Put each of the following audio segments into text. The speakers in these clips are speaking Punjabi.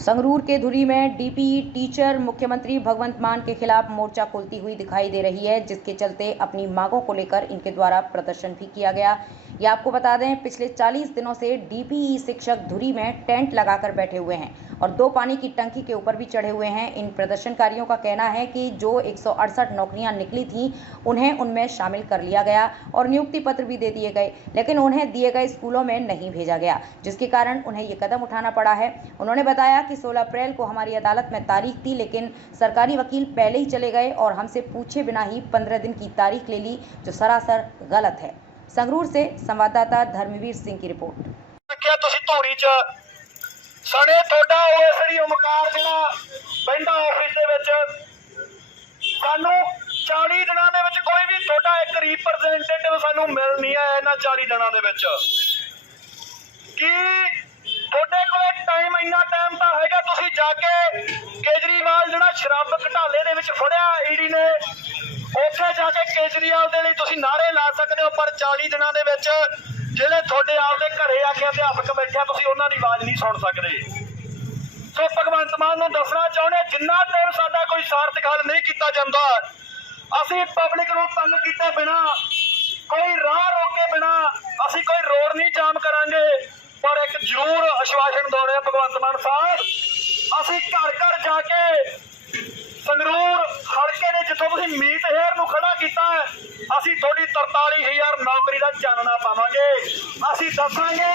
संगरूर के धुरी में डीपीई टीचर मुख्यमंत्री भगवंत मान के खिलाफ मोर्चा खोलती हुई दिखाई दे रही है, जिसके चलते अपनी मांगों को लेकर इनके द्वारा प्रदर्शन भी किया गया। ये आपको बता दें, पिछले 40 दिनों से डीपीई शिक्षक धुरी में टेंट लगाकर बैठे हुए हैं और दो पानी की टंकी के ऊपर भी चढ़े हुए हैं। इन प्रदर्शनकारियों का कहना है कि जो 168 नौकरियाँ निकली थीं, उन्हें उनमें शामिल कर लिया गया और नियुक्ति पत्र भी दे दिए गए, लेकिन उन्हें दिए गए स्कूलों में नहीं भेजा गया, जिसके कारण उन्हें ये कदम उठाना पड़ा है। उन्होंने बताया कि 16 अप्रैल को हमारी अदालत में तारीख थी लेकिन सरकारी वकील पहले ही चले गए और हमसे पूछे बिना ही 15 दिन की तारीख ले ली जो सरासर गलत है संगरूर से संवाददाता धर्मवीर सिंह की रिपोर्ट ਰੱਖਿਆ ਤੁਸੀਂ ਧੂਰੀ ਚ ਸਣੇ ਤੁਹਾਡਾ ਓਐਸਡੀ ਓਮਕਾਰ ਜਿਹੜਾ ਬੈਂਦਾ ਆਫਿਸ ਦੇ ਵਿੱਚ ਸਾਨੂੰ 40 ਦਿਨਾਂ ਦੇ ਵਿੱਚ ਕੋਈ ਵੀ ਤੁਹਾਡਾ ਇੱਕ ਰਿਪਰੈਜ਼ੈਂਟੇਟਿਵ ਸਾਨੂੰ ਮਿਲ ਨਹੀਂ ਆਇਆ ਇਹਨਾਂ 40 ਦਿਨਾਂ ਦੇ ਵਿੱਚ ਕੀ ਤੁਹਾਡੇ ਕੋਲ ਟਾਈਮ ਇੰਨਾ ਟਾਈਮ ਤਾਂ ਹੈਗਾ, ਤੁਸੀਂ ਜਾ ਕੇ ਕੇਜਰੀਵਾਲ ਜਿਹੜਾ ਸ਼ਰਾਬ ਘਟਾਲੇ ਦੇ ਵਿੱਚ ਫੜਿਆ, ਈਡੀ ਨੇ, ਉੱਥੇ ਜਾ ਕੇ ਕੇਜਰੀਵਾਲ ਦੇ ਲਈ ਤੁਸੀਂ ਨਾਰੇ ਲਾ ਸਕਦੇ ਹੋ, ਪਰ 40 ਦਿਨਾਂ ਦੇ ਵਿੱਚ ਜਿਹੜੇ ਤੁਹਾਡੇ ਆਪਦੇ ਘਰੇ ਆ ਕੇ ਅਧਿਆਪਕ ਬੈਠਿਆ ਤੁਸੀਂ ਉਹਨਾਂ ਦੀ ਆਵਾਜ਼ ਨਹੀਂ ਸੁਣ ਸਕਦੇ। ਸੋ ਭਗਵੰਤ ਮਾਨ ਨੂੰ ਦੱਸਣਾ ਚਾਹੁੰਦੇ ਜਿੰਨਾ ਟਾਈਮ ਸਾਡਾ ਕੋਈ ਸਾਰਥਕ ਹੱਲ ਨਹੀਂ ਕੀਤਾ ਜਾਂਦਾ, ਅਸੀਂ ਪਬਲਿਕ ਨੂੰ ਤੰਗ ਕੀਤੇ ਬਿਨਾ, ਕੋਈ ਰਾਹ ਰੋਕੇ ਬਿਨਾ, ਅਸੀਂ ਕੋਈ ਰੋਡ ਨਹੀਂ ਜਾਮ ਕਰਾਂਗੇ। ਜ਼ਰੂਰ ਅਸ਼ਵਾਸਨ ਦਿੰਦੇ ਹਾਂ ਭਗਵੰਤ ਮਾਨ ਸਾਹਿਬ। ਅਸੀਂ ਘਰ ਘਰ ਜਾ ਕੇ ਸੰਗਰੂਰ ਹਲਕੇ ਦੇ ਜਿੱਥੋਂ ਤੁਸੀਂ ਮੀਤ ਹੇਰ ਨੂੰ ਖੜਾ ਕੀਤਾ ਅਸੀਂ ਤੁਹਾਡੀ 43000 ਨੌਕਰੀ ਦਾ ਚਾਨਣਾ ਪਾਵਾਂਗੇ। ਅਸੀਂ ਦੱਸਾਂਗੇ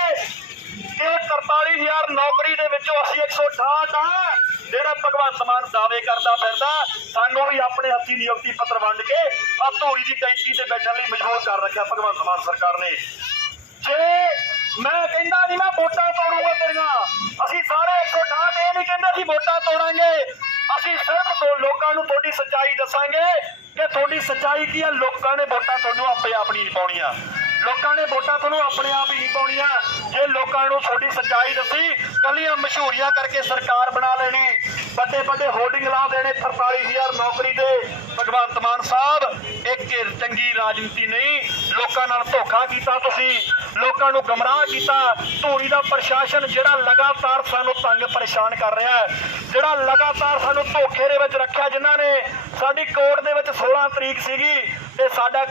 ਕਿ 43000 ਨੌਕਰੀ ਦੇ ਵਿੱਚੋਂ ਅਸੀਂ 168 ਆ ਜਿਹੜਾ ਭਗਵੰਤ ਮਾਨ ਦਾਅਵੇ ਕਰਦਾ ਫਿਰਦਾ, ਸਾਨੂੰ ਵੀ ਆਪਣੇ ਹੱਥੀ ਨਿਯੁਕਤੀ ਪੱਤਰ ਵੰਡ ਕੇ ਆ ਧੂਰੀ ਦੀ ਟੈਂਕੀ ਤੇ ਬੈਠਣ ਲਈ ਮਜਬੂਰ ਕਰ ਰੱਖਿਆ ਭਗਵੰਤ ਮਾਨ ਸਰਕਾਰ ਨੇ। ਜੇ ਵੋਟਾਂ ਤੋੜੂਗਾ ਤੇਰੀਆਂ। ਅਸੀਂ ਸਾਰੇ 168 ਇਹ ਨਹੀਂ ਕਹਿੰਦੇ ਅਸੀਂ ਵੋਟਾਂ ਤੋੜਾਂਗੇ। ਅਸੀਂ ਸਿਰਫ ਲੋਕਾਂ ਨੂੰ ਤੁਹਾਡੀ ਸੱਚਾਈ ਦੱਸਾਂਗੇ ਕਿ ਤੁਹਾਡੀ ਸੱਚਾਈ ਕੀ ਹੈ? ਲੋਕਾਂ ਨੇ ਵੋਟਾਂ ਤੁਹਾਨੂੰ ਆਪੇ ਆਪ ਨਹੀਂ ਪਾਉਣੀਆਂ। ਲੋਕਾਂ ਨੇ ਵੋਟਾਂ ਤੁਹਾਨੂੰ ਆਪਣੇ ਆਪ ਹੀ ਨਹੀਂ ਪਾਉਣੀਆਂ। ਜੇ ਲੋਕਾਂ ਨੂੰ ਤੁਹਾਡੀ ਸੱਚਾਈ ਦੱਸੀ, ਕੱਲੀਆਂ ਮਸ਼ਹੂਰੀਆਂ ਕਰਕੇ ਸਰਕਾਰ ਬਣਾ ਲੈਣੀ। ਵੱਡੇ ਵੱਡੇ ਹੋਰਡਿੰਗ ਲਾ ਦੇਣੇ 43000 ਨੌਕਰੀ ਦੇ ਭਗਵੰਤ ਮਾਨ ਸਾਹਿਬ ਇੱਕ ਚੰਗੀ ਰਾਜਨੀਤੀ ਨਹੀਂ, ਲੋਕਾਂ ਨਾਲ ਧੋਖਾ ਕੀਤਾ ਤੁਸੀਂ, ਲੋਕਾਂ ਨੂੰ ਗਮਰਾਹ ਕੀਤਾ। ਧੂਰੀ ਦਾ ਪ੍ਰਸ਼ਾਸਨ ਜਿਹੜਾ ਲਗਾਤਾਰ ਸਾਨੂੰ ਤੰਗ ਪਰੇਸ਼ਾਨ ਕਰ ਰਿਹਾ ਹੈ, ਜਿਹੜਾ ਲਗਾਤਾਰ ਸਾਨੂੰ ਧੋਖੇ ਦੇ ਵਿੱਚ ਰੱਖਿਆ ਜਿਨ੍ਹਾਂ ਨੇ, ਸਾਡੀ ਕੋਰਟ ਦੇ ਵਿੱਚ 16 ਤਰੀਕ ਸੀਗੀ ਤੇ ਸਾਡਾ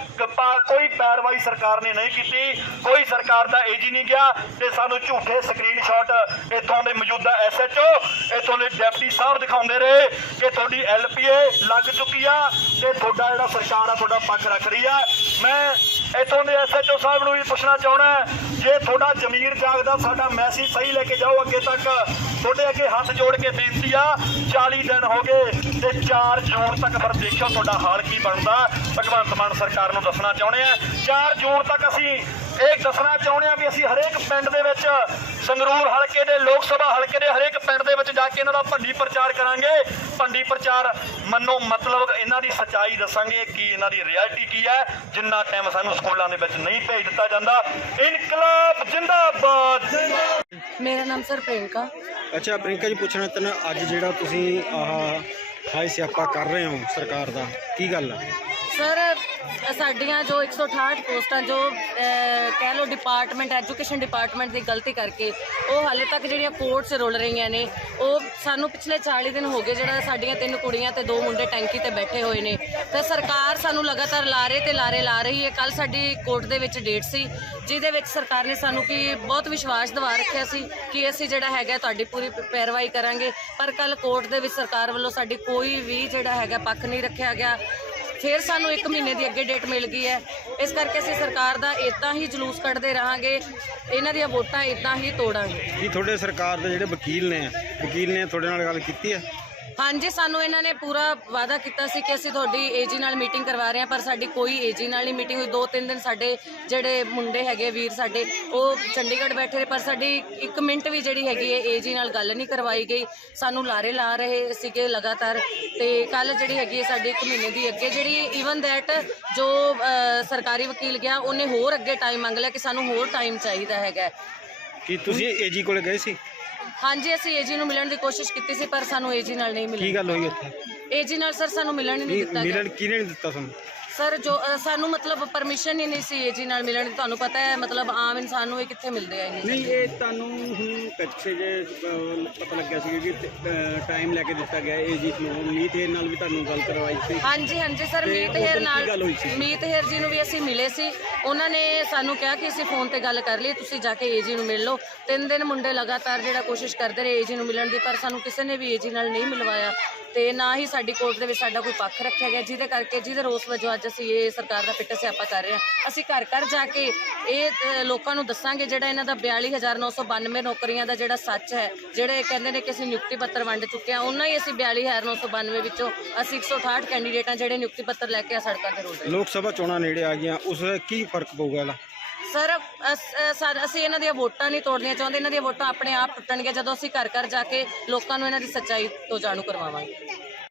ਕੋਈ ਪੈਰਵਾਈ ਸਰਕਾਰ ਨੇ ਨਹੀਂ ਕੀਤੀ, ਕੋਈ ਸਰਕਾਰ ਦਾ ਏਜੀ ਨਹੀਂ ਗਿਆ ਤੇ ਸਾਨੂੰ ਝੂਠੇ ਸਕਰੀਨਸ਼ਾਟ ਇੱਥੋਂ ਦੇ ਮੌਜੂਦਾ ਐਸਐਚਓ ਇੱਥੋਂ ਦੇ ਡਿਪਟੀ ਸਾਹਿਬ ਦਿਖਾਉਂਦੇ ਰਹੇ ਕਿ ਤੁਹਾਡੀ ਐਲਪੀਏ ਲੱਗ ਚੁੱਕੀ ਆ ਤੇ ਤੁਹਾਡਾ ਜਿਹੜਾ ਸਰਕਾਰ ਆ, ਤੁਹਾਡਾ ਪੱਖ ਰੱਖ ਰਹੀ ਆ। ਮੈਂ ਇੱਥੋਂ ਦੇ ਐਸਐਚਓ ਸਾਹਿਬ ਨੂੰ ਵੀ ਪੁੱਛਣਾ ਚਾਹਣਾ ਜੇ ਤੁਹਾਡਾ ਜ਼ਮੀਰ ਜਾਗਦਾ, ਸਾਡਾ ਮੈਸੇਜ ਸਹੀ ਲੈ ਕੇ ਜਾਓ ਅੱਗੇ ਤੱਕ। ਤੁਹਾਡੇ ਅੱਗੇ ਹੱਥ ਜੋੜ ਕੇ ਬੇਨਤੀ ਆ 40 ਦਿਨ ਹੋ ਗਏ ਤੇ 4 ਜੂਨ ਤੱਕ ਫਿਰ ਦੇਖਿਓ ਤੁਹਾਡਾ ਹਾਲ ਕੀ ਬਣਦਾ। ਭਗਵੰਤ ਮਾਨ ਸਰਕਾਰ ਨੂੰ ਦੱਸਣਾ ਚਾਹੁੰਦੇ ਆ। 4 ਜੂਨ ਤੱਕ ਅਸੀਂ ਇਹ ਦੱਸਣਾ ਚਾਹੁੰਦੇ ਆ ਵੀ ਅਸੀਂ ਹਰੇਕ ਪਿੰਡ ਦੇ ਵਿੱਚ ਸੰਗਰੂਰ ਹਲਕੇ ਦੇ, ਲੋਕ ਸਭਾ ਹਲਕੇ ਦੇ ਹਰੇਕ ਪਿੰਡ ਜਾ ਕੇ ਇਹਨਾਂ ਦਾ ਭੰਡੀ ਪ੍ਰਚਾਰ ਕਰਾਂਗੇ। ਭੰਡੀ ਪ੍ਰਚਾਰ ਮੰਨੋ ਮਤਲਬ ਇਹਨਾਂ ਦੀ ਸੱਚਾਈ ਦੱਸਾਂਗੇ ਕੀ ਇਹਨਾਂ ਦੀ ਰਿਐਲਿਟੀ ਕੀ ਹੈ ਜਿੰਨਾ ਟਾਈਮ ਸਾਨੂੰ ਸਕੂਲਾਂ ਦੇ ਵਿੱਚ ਨਹੀਂ ਭੇਜ ਦਿੱਤਾ ਜਾਂਦਾ। ਇਨਕਲਾਬ ਜਿੰਦਾਬਾਦ! ਮੇਰਾ ਨਾਮ ਸਰ ਪ੍ਰਿੰਕਾ ਅੱਛਾ ਪ੍ਰਿੰਕਾ ਜੀ ਪੁੱਛਣਾ ਤੈਨੂੰ ਅੱਜ ਜਿਹੜਾ ਤੁਸੀਂ ਆਹ ਹਾਈ ਸਿਆਪਾ ਕਰ ਰਹੇ ਹੋ ਸਰਕਾਰ ਦਾ ਕੀ ਗੱਲ ਆ? ਸਰ, ਸਾਡੀਆਂ ਜੋ 168 ਪੋਸਟਾਂ, ਜੋ ਕਹਿ ਲਓ ਡਿਪਾਰਟਮੈਂਟ ਐਜੂਕੇਸ਼ਨ ਡਿਪਾਰਟਮੈਂਟ ਦੀ ਗਲਤੀ ਕਰਕੇ, ਉਹ ਹਾਲੇ ਤੱਕ ਜਿਹੜੀਆਂ ਕੋਰਟ 'ਚ ਰੁਲ ਰਹੀਆਂ ਨੇ, ਉਹ ਸਾਨੂੰ ਪਿਛਲੇ 40 ਦਿਨ ਹੋ ਗਏ ਜਿਹੜਾ ਸਾਡੀਆਂ ਤਿੰਨ ਕੁੜੀਆਂ ਤੇ ਦੋ ਮੁੰਡੇ ਟੈਂਕੀ ਤੇ ਬੈਠੇ ਹੋਏ ਨੇ। ਤੇ ਸਰਕਾਰ ਸਾਨੂੰ ਲਗਾਤਾਰ ਲਾਰੇ ਤੇ ਲਾਰੇ ਲਾ ਰਹੀ ਹੈ। ਕੱਲ ਸਾਡੀ ਕੋਰਟ ਦੇ ਵਿੱਚ ਡੇਟ ਸੀ, ਜਿਹਦੇ ਵਿੱਚ ਸਰਕਾਰ ਨੇ ਸਾਨੂੰ ਕਿ ਬਹੁਤ ਵਿਸ਼ਵਾਸ ਦਿਵਾ ਰੱਖਿਆ ਸੀ ਕਿ ਅਸੀਂ ਜਿਹੜਾ ਹੈਗਾ ਤੁਹਾਡੀ ਪੂਰੀ ਪ- ਪੈਰਵਾਈ ਕਰਾਂਗੇ। ਪਰ ਕੱਲ ਕੋਰਟ ਦੇ ਵਿੱਚ ਸਰਕਾਰ ਵੱਲੋਂ ਸਾਡੀ ਕੋਈ ਵੀ ਜਿਹੜਾ ਹੈਗਾ ਪੱਖ ਨਹੀਂ ਰੱਖਿਆ ਗਿਆ। ਫਿਰ ਸਾਨੂੰ 1 ਮਹੀਨੇ ਦੀ ਅੱਗੇ ਡੇਟ ਮਿਲ ਗਈ ਹੈ। ਇਸ ਕਰਕੇ ਅਸੀਂ ਸਰਕਾਰ ਦਾ ਇਦਾਂ ਹੀ ਜਲੂਸ ਕੱਢਦੇ ਰਹਾਂਗੇ। ਇਹਨਾਂ ਦੀਆਂ ਵੋਟਾਂ ਇਦਾਂ ਹੀ ਤੋੜਾਂਗੇ। ਕੀ ਤੁਹਾਡੇ ਸਰਕਾਰ ਦੇ ਜਿਹੜੇ ਵਕੀਲ ਨੇ ਵਕੀਲ ਨੇ ਤੁਹਾਡੇ ਨਾਲ ਗੱਲ ਕੀਤੀ ਹੈ? ਹਾਂਜੀ, ਸਾਨੂੰ ਇਹਨਾਂ ਨੇ ਪੂਰਾ ਵਾਅਦਾ ਕੀਤਾ ਸੀ ਕਿ ਅਸੀਂ ਤੁਹਾਡੀ ਏਜੀ ਨਾਲ ਮੀਟਿੰਗ ਕਰਵਾ ਰਹੇ ਹਾਂ, ਪਰ ਸਾਡੀ ਕੋਈ ਏਜੀ ਨਾਲ ਨਹੀਂ ਮੀਟਿੰਗ ਹੋਈ। ਦੋ ਤਿੰਨ ਦਿਨ ਸਾਡੇ ਜਿਹੜੇ ਮੁੰਡੇ ਹੈਗੇ ਵੀਰ ਸਾਡੇ, ਉਹ ਚੰਡੀਗੜ੍ਹ ਬੈਠੇ ਰਹੇ, ਪਰ ਸਾਡੀ 1 ਮਿੰਟ ਵੀ ਜਿਹੜੀ ਹੈਗੀ ਹੈ ਏਜੀ ਨਾਲ ਗੱਲ ਨਹੀਂ ਕਰਵਾਈ ਗਈ। ਸਾਨੂੰ ਲਾਰੇ ਲਾ ਰਹੇ ਸੀਗੇ ਲਗਾਤਾਰ, ਤੇ ਕੱਲ ਜਿਹੜੀ ਹੈਗੀ ਹੈ, ਸਾਡੀ 1 ਮਹੀਨੇ ਦੀ ਅੱਗੇ ਜਿਹੜੀ ਈਵਨ ਦੈਟ ਜੋ ਸਰਕਾਰੀ ਵਕੀਲ ਗਿਆ, ਉਹਨੇ ਹੋਰ ਅੱਗੇ ਟਾਈਮ ਮੰਗ ਲਿਆ ਕਿ ਸਾਨੂੰ ਹੋਰ ਟਾਈਮ ਚਾਹੀਦਾ ਹੈਗਾ। ਕੀ ਤੁਸੀਂ ਏਜੀ ਕੋਲ ਗਏ ਸੀ? ਹਾਂਜੀ ਅਸੀਂ ਏਜੀ ਨੂੰ ਮਿਲਣ ਦੀ ਕੋਸ਼ਿਸ਼ ਕੀਤੀ ਸੀ ਪਰ ਸਾਨੂੰ ਏਜੀ ਨਾਲ ਨਹੀਂ ਕੀ ਮਿਲਿਆ। ਗੱਲ ਹੋਈ ਉੱਥੇ? ਏਜੀ ਨਾਲ ਸਰ ਸਾਨੂੰ ਮਿਲਣ ਹੀ ਨਹੀਂ ਕੀ ਦਿੱਤਾ ਗਿਆ। ਮਿਲਣ ਕਿਹਨੇ ਨਹੀਂ ਦਿੱਤਾ ਤੁਹਾਨੂੰ? ਸਰ ਜੋ ਅ, ਸਾਨੂੰ ਮਤਲਬ ਪਰਮਿਸ਼ਨ ਹੀ ਨਹੀਂ ਸੀ ਏਜੀ ਨਾਲ ਮਿਲਣ ਦੀ। ਤੁਹਾਨੂੰ ਪਤਾ ਹੈ ਮਤਲਬ ਆਮ ਇਨਸਾਨ ਨੂੰ ਇਹ ਕਿੱਥੇ ਮਿਲਦੇ ਆ ਇੰਨੀ ਨਹੀਂ ਇਹ ਤੁਹਾਨੂੰ ਹੁਣ ਪਿੱਛੇ ਜੇ ਅਹ, ਪਤਾ ਲੱਗਿਆ ਸੀ ਕਿ ਟਾਈਮ ਲੈ ਕੇ ਦਿੱਤਾ ਗਿਆ ਏਜੀ ਨੂੰ। ਮੀਤ ਹੇਰ ਨਾਲ ਵੀ ਤੁਹਾਨੂੰ ਗੱਲ ਕਰਵਾਈ ਸੀ। ਹਾਂਜੀ ਹਾਂਜੀ ਸਰ ਤੇ ਮੀਤ ਹੇਰ ਕੀ ਨਾਲ ਗੱਲ ਹੋਈ ਸੀ? ਮੀਤ ਹੇਰ ਜੀ ਨੂੰ ਵੀ ਅਸੀਂ ਮਿਲੇ ਸੀ। ਉਹਨਾਂ ਨੇ ਸਾਨੂੰ ਕਿਹਾ ਕਿ ਅਸੀਂ ਫੋਨ ਤੇ ਗੱਲ ਕਰ ਲਈ ਤੁਸੀਂ ਜਾ ਕੇ ਏਜੀ ਨੂੰ ਮਿਲ ਲਓ। ਤਿੰਨ ਦਿਨ ਮੁੰਡੇ ਲਗਾਤਾਰ ਜਿਹੜਾ ਕੋਸ਼ਿਸ਼ ਕਰਦੇ ਰਹੇ ਏਜੀ ਨੂੰ ਮਿਲਣ ਦੀ ਪਰ ਸਾਨੂੰ ਕਿਸੇ ਨੇ ਵੀ ਏਜੀ ਨਾਲ ਨਹੀਂ ਮਿਲਵਾਇਆ। ਤੇ ਨਾ ਹੀ ਸਾਡੀ ਕੋਰਟ ਦੇ ਵਿੱਚ ਸਾਡਾ ਕੋਈ ਪੱਖ ਰੱਖਿਆ ਗਿਆ ਜਿਹਦੇ ਕਰਕੇ ਜਿਹਦੇ ਰੋਸ ਵਜੋਂ ਅੱਜ ਅਸੀਂ ਇਹ ਸਰਕਾਰ ਦਾ ਪਿੱਟ ਸਿਆਪਾ ਕਰ ਰਹੇ ਹਾਂ। ਅਸੀਂ ਘਰ ਘਰ ਜਾ ਕੇ ਇਹ ਲੋਕਾਂ ਨੂੰ ਦੱਸਾਂਗੇ ਜਿਹੜਾ ਇਹਨਾਂ ਦਾ 42992 ਨੌਕਰੀਆਂ ਦਾ ਜਿਹੜਾ ਸੱਚ ਹੈ ਜਿਹੜੇ ਕਹਿੰਦੇ ਨੇ ਕਿ ਅਸੀਂ ਨਿਯੁਕਤੀ ਪੱਤਰ ਵੰਡ ਚੁੱਕੇ ਹਾਂ ਉਹਨਾਂ ਹੀ ਅਸੀਂ 42992 ਵਿੱਚੋਂ ਅਸੀਂ 168 ਕੈਂਡੀਡੇਟਾਂ ਜਿਹੜੇ ਨਿਯੁਕਤੀ ਪੱਤਰ ਲੈ ਕੇ ਆ ਸੜਕਾਂ ਤੇ ਰੋਲ। ਲੋਕ ਸਭਾ ਚੋਣਾਂ ਨੇੜੇ ਆ ਗਈਆਂ ਉਸ ਦਾ ਕੀ ਫ਼ਰਕ ਪਊਗਾ ਇਹਦਾ? ਸਰ ਅਸ- ਅ, ਸਰ ਅਸੀਂ ਇਹਨਾਂ ਦੀਆਂ ਵੋਟਾਂ ਨਹੀਂ ਤੋੜਨੀਆਂ ਚਾਹੁੰਦੇ ਇਹਨਾਂ ਦੀਆਂ ਵੋਟਾਂ ਆਪਣੇ ਆਪ ਟੁੱਟਣਗੀਆਂ ਜਦੋਂ ਅਸੀਂ ਘਰ ਘਰ ਜਾ ਕੇ ਲੋਕਾਂ ਨੂੰ ਇਹਨਾਂ ਦੀ ਸੱਚਾਈ ਤੋਂ ਜਾਣੂ ਕਰਵਾਵਾਂਗੇ।